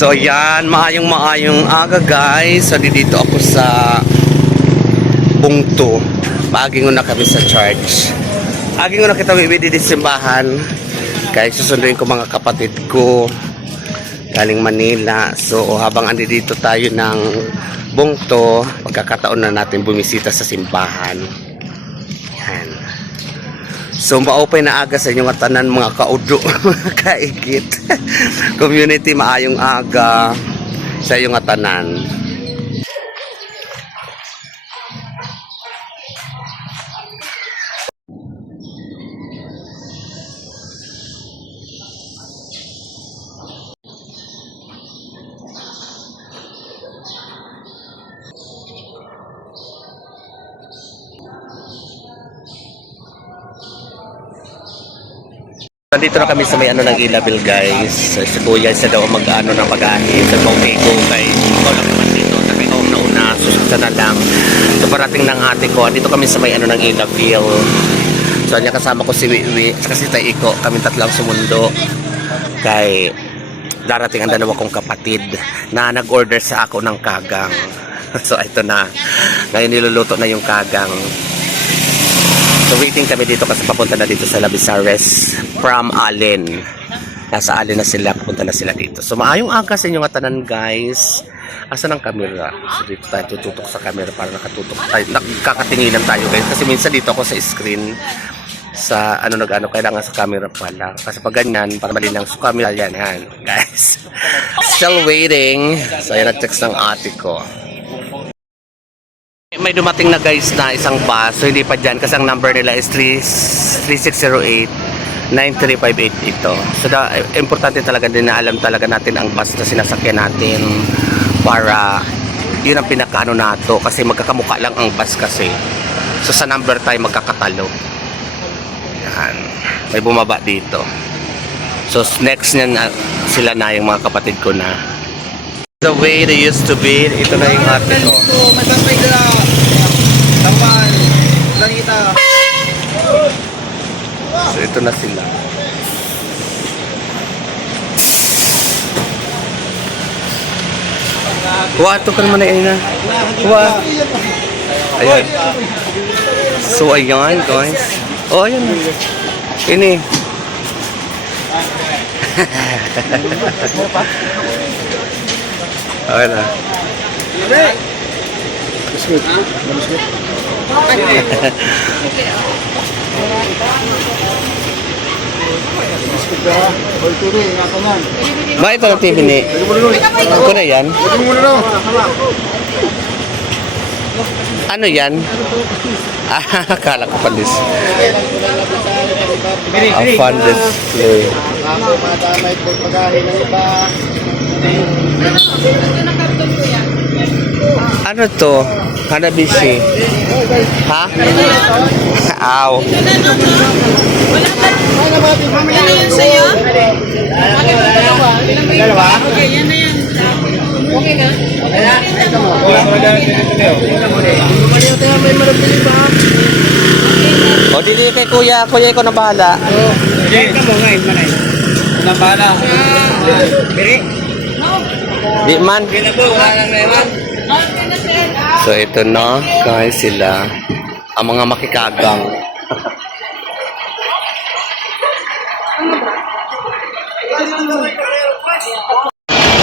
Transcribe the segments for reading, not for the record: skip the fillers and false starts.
So yan, maayong aga guys. So dito ako sa Bungto. Paaging na kami sa church. Aging na kita wiwidi di simbahan. Guys, susunduin ko mga kapatid ko galing Manila. So habang andi dito tayo ng Bungto, pagkakataon na natin bumisita sa simbahan. Yan. So ma-open na aga sa inyong tanan mga kaudo, mga kaigit. Community maayong aga sa inyong tanan. Nandito na kami sa may ano ng Ilabil guys. Si Kuya siya daw mag-ano ng pag-aani sa Bongkego guys. Ikaw lang naman dito. Sabi ko una susunod na lang. So parating ng ate ko. Dito kami sa may ano ng Ilabil. So niya kasama ko si Wiwi. Saka si Taiko. Kami tatlang sumundo. Kay darating ang dalawa kong kapatid na nag-order sa ako ng kagang. So ito na. Ngayon niluluto na yung kagang. So waiting kami dito kasi papunta na dito sa Labisares from Allen. Nasa Allen na sila, papunta na sila dito. So maayong aga sa inyong tanan guys. Asan ang camera? So dito tayo tututok sa camera para nakatutok tayo. Nakakatinginan tayo guys. Kasi minsan dito ako sa screen sa ano kailangan sa camera pala. Kasi pag ganyan, para malinaw sa camera yan guys. Still waiting. So ayan nag-text ng ate ko. May dumating na guys na isang bus. So hindi pa dyan kasi ang number nila is 3608-9358 ito. So importante talaga din na alam talaga natin ang bus na sinasakyan natin para yun ang pinakaano nato kasi magkakamukha lang ang bus kasi. So sa number tayo magkakatalo. Yan. May bumaba dito. So next niyan sila na yung mga kapatid ko na. The way they used to be, ito na yung ate ko. Magpapay ka Taman, Lanita. So ito na sila. Wah, ito ka naman na ina. Wah. Ayan. So ayan guys. Oh ayan. Ini. Okay na. Ba ito ng TV ni? Ako na yan? Ano yan? Akala ko palis. A fun display. Ano to? Hanabishi. Ha? Aw. Ano yun sa'yo? Dalawa? Okay, yan na yan. Okay na? O, dili kay kuya. Kuya, ikaw na bahala. Diyan ka mo ngayon, manay. Unang bahala. Biri? Di man. Wala lang na yan. So, ito na. Guys, sila. Ang mga makikagang.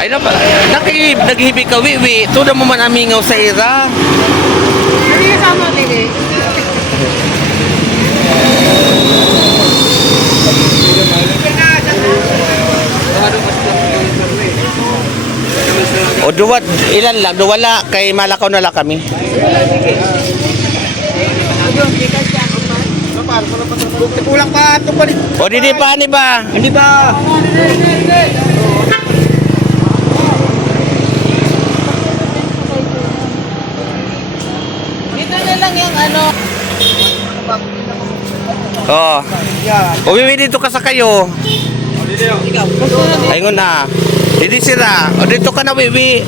Ay na pala. Naghibig ka, Wiwi. Tuda mo man amingaw sa ira. Ano yung sama, Lili? O duwat, ilan lang, duwala kay malakaw na lang kami. Kulang pa ito pa rin. O di pa ni ba? Hindi ba? Dito na lang yung ano. Oh. O Wiwi dito ka sa kayo. Ayun na. Didi sira. O dito ka na Wiwi.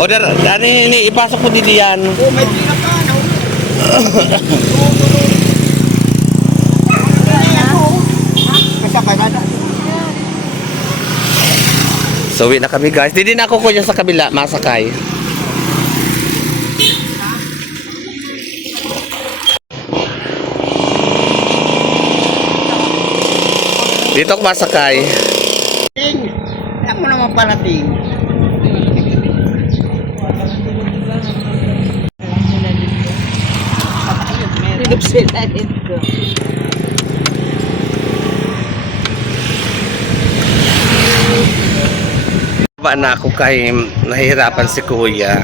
O dari ini ipasok mo didi yan. Oh, may pila pa. So, uwi na kami guys. Di din ako kuya sa kabila, masakay. Dito ako masakay. Ako naman parating. Ba na ako kay nahihirapan si kuya.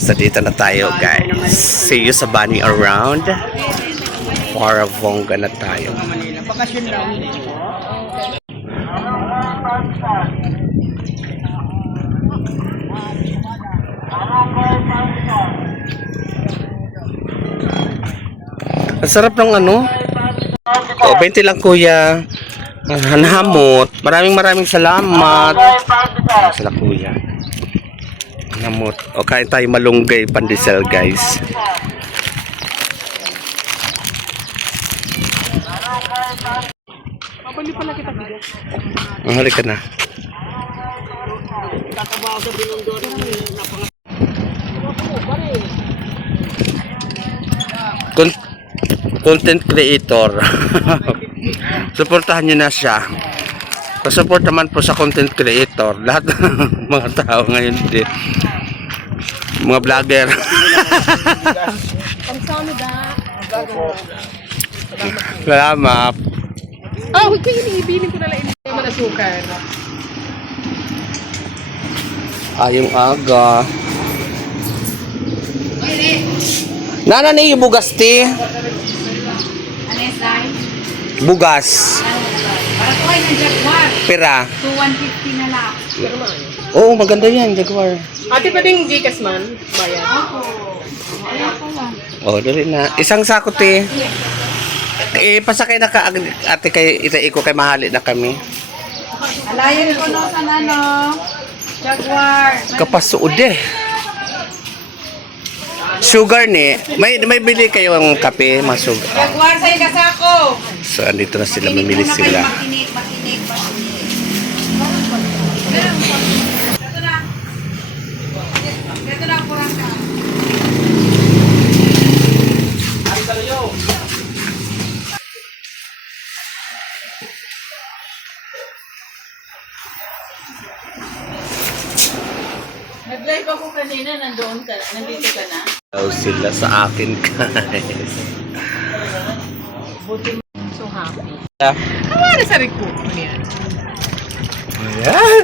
So dito na tayo guys. See you sa Bunny Around. Para Vongga na tayo. Manila. Bakasyon lang. Ang sarap ng ano? O, 20 lang kuya. Hanhamot. Maraming salamat. Sila kuya. Hanhamot. O, kain tayo malunggay pandesal guys. Halika na. Content creator. Suportahan nyo na siya. Pasupport naman po sa content creator. Lahat ng mga tao ngayon din. Mga vlogger. Salamat. huwag kayo iniibilin ko na lang ito yung asukar. Ayong aga. Nana ni bugas ti. Bugas. Para ko ay ng Jaguar. Pera. 2,150 na lang. Oo, maganda yan, Jaguar. Ate pa din Gcash man, bayan. Wala ko lang. Oh, dali na. Isang sako ti. Pasakay na ka ate kay iko kay mahali na kami. Alayan ko no sa ano. Jaguar. Kapasuod eh. Sugar ni. May bili kayong kape, mga sugar. Jaguar sa ikasako. So, andito na sila, mamili sila. Makinig. Ito na. Ito na, kurang ka. Nag-live ako kanina, nandito ka na. Daw sila sa akin, guys. So happy. Yeah. Ano sa recoup mo yan?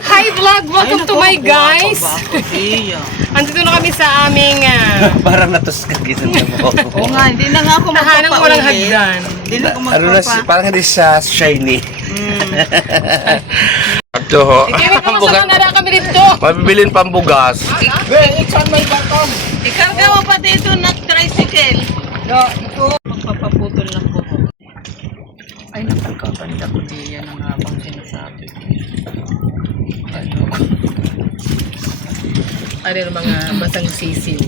Hi vlog! Welcome to my guys! Andito na kami sa aming Parang natos ka gito mo. Oo nga, hindi na nga ako tahanang walang hagdan. Hindi na ako Ano na, parang hindi siya shiny. Ito ho. Kaya kung saan na kami dito. Mabibilin pambugas. Ikarga mo pa dito na tricycle. Magpapaputol ng buho. Ay, nakakaganda ko diyan ang habang sinasabi. Ano yung mga basang sisiw.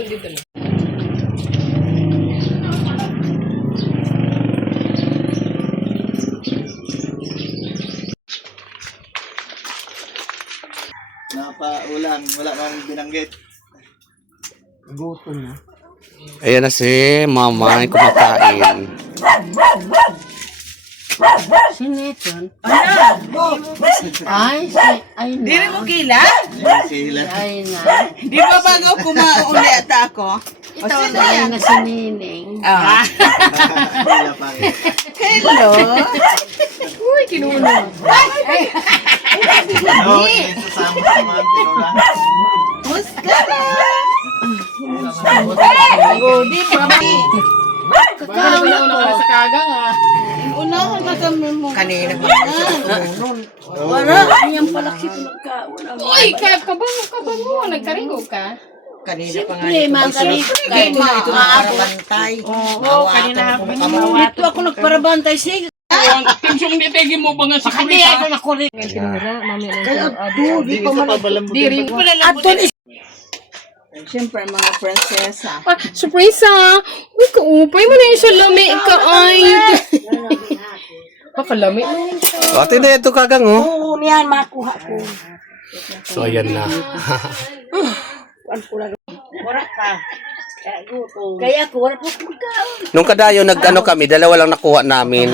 Dito na. Napaulan, wala nang binanggit. Gutom na. Ayan na si mama, kumakain. Siniton. Ay Dili na. mo kila? Ay na. Di ba bago kumauli ata ako? Ito ay na si Nining. Ah. Hello. Uy, kinuha. Musta? Oh, di ba? Baka nauna ka na sa kagang ah. Unahan na kami mo. Kanina pa Wala. Ayan pala si pinagkauna. Uy, kabango. Nagkarigo ka. Kanina pa nga. Siyempre, mga Ito na ito na para bantay. Oo, kanina hapon. Dito ako nagparabantay. Sige. Pinsong nitegi mo ba nga si Hindi ako nakulit. Di pa man. Diri. Aton is... Siyempre, mga prinsesa. Ah, surprise ah. Uy, kaupay mo na yung salami ka ay. Pakalami mo yun siya. Ate na ito kagang oh. Oo, niyan makuha ko. So ayan na. Wala pa. Kaya ako, wala pa magkaon. Nung kadayo nag-ano kami, dalawa lang nakuha namin.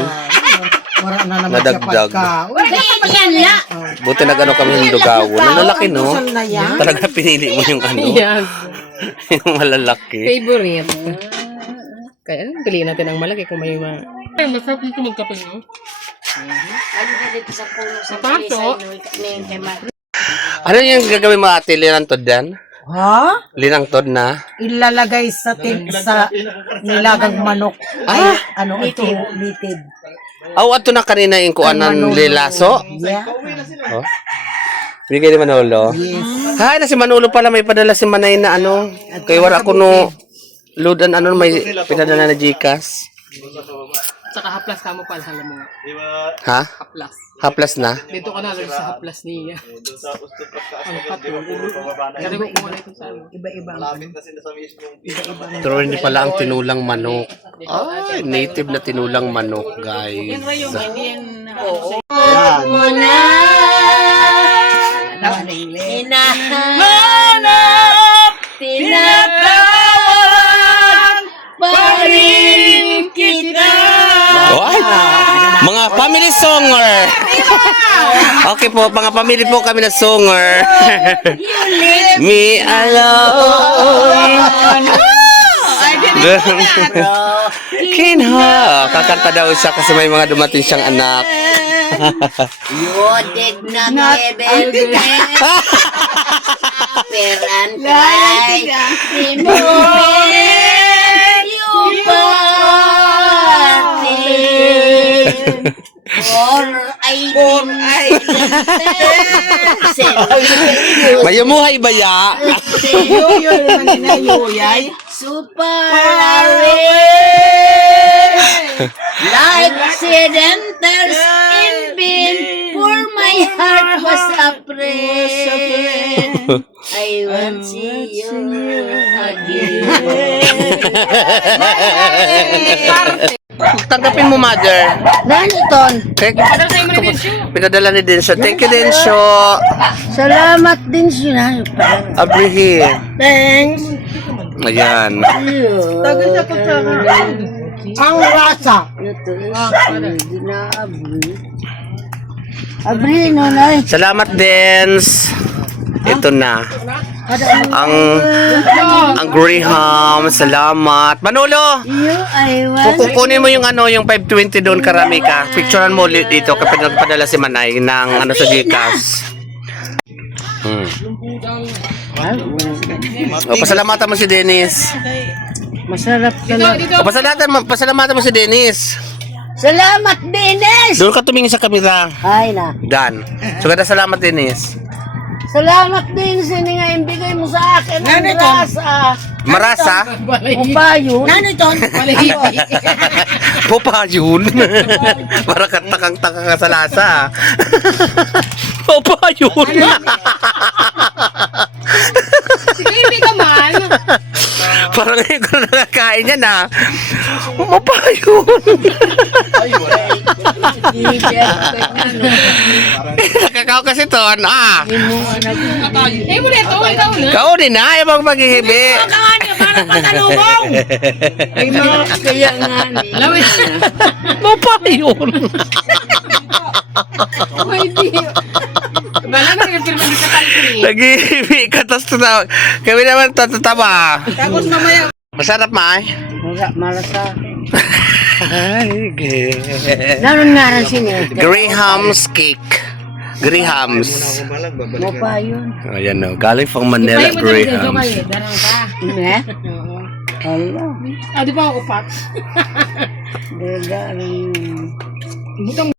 Wala na naman siya Nadagdag. pagka. Kaya pa yan la. Buti nag-ano kami ng dugawo. Nalalaki no? Saan na yan? Talaga pinili mo yung ano, Yes. yung malalaki. Favorite. Kaya piliin natin ang malaki kung may mga... Ay, masarap dito magkape no? Lalo na dito sa puno sa Paso. Ano yung gagawin mo ate? Linangtod yan? Ha? Linangtod na? Ilalagay sa sa nilagang manok. Ay, ano ito? Litid. Aw, ato na kanina yung kuanan lilaso. Yeah. Oh. Bigay ni Manolo. Yes. Hay, na si Manolo pala may padala si Manay na ano. Kaya wala ko no loadan ano may pinadala na Gcash. Tsaka haplas ka mo pala, alam mo nga. Ha? Haplas. Haplas na? Dito ka na lang sa haplas niya. Ang kape. Karigo ko muna ito sa ano. Pero hindi pala ang tinulang manok. Ay, native na tinulang manok, guys. Muna. Hinahanap. Tinatawag. Pa rin kita. Ay, mga family songer. Okay po, mga family po kami na songer. Me alone. Kinha. Kakanta daw siya kasi may mga dumating siyang anak. You did not bebe. Peran kay. Sinuhin. You parted. Or I Mayumuhay ba ya? Super like sedentals in bin for my heart was afraid. I want see you again. Tanggapin mo, mother. Naniton, Pinadala ni Densyo. Thank you, Densyo. salamat din siya. Abrihi. Thanks. Ayan. Ang rasa. Ito is hindi na abri. Abri, nonay. Salamat, Dens. Ito na. Ang Graham. Salamat. Manolo! You, I want. Kukunin mo yung ano, yung 520 doon karami ka. Picturean mo ulit dito kapag nagpadala si Manay ng ano sa Gcash. O, pasalamatan mo si Dennis. Masarap talaga. O, pasalamatan mo si Dennis. Salamat, Dennis! Doon ka tumingin sa kamera. Ay na. Dan. So, kada salamat, Dennis. Salamat din sa nga imbigay mo sa akin ang rasa. Marasa? Upayo. Naniton. Popayun. Para takang-taka ka sa lasa. Popayun. Sige, hindi ka man. Parang ngayon ko na nakakain yan ah. Popayun. Kakao kasi to, ano ah. Eh, muli ito, ikaw na. Kaunin na, ibang paghihibi. Ay, mga kaya nga ni. Lawit. Ano pa yun? Ay, di. Bala na nagpirma di sa country. Naghihibi ka, tapos kami naman tatatawa. Tapos mamaya, Masarap, ma. Malasa. Naroon nga rin siya. Graham's cake. Graham's. Mo pa yun. Ayan o, galing pang Manila, Ay, madali dito Graham's. kayo. Darang ka. Ne? Oo. Hala. Ah, di ba ako upat? Dega rin. Butang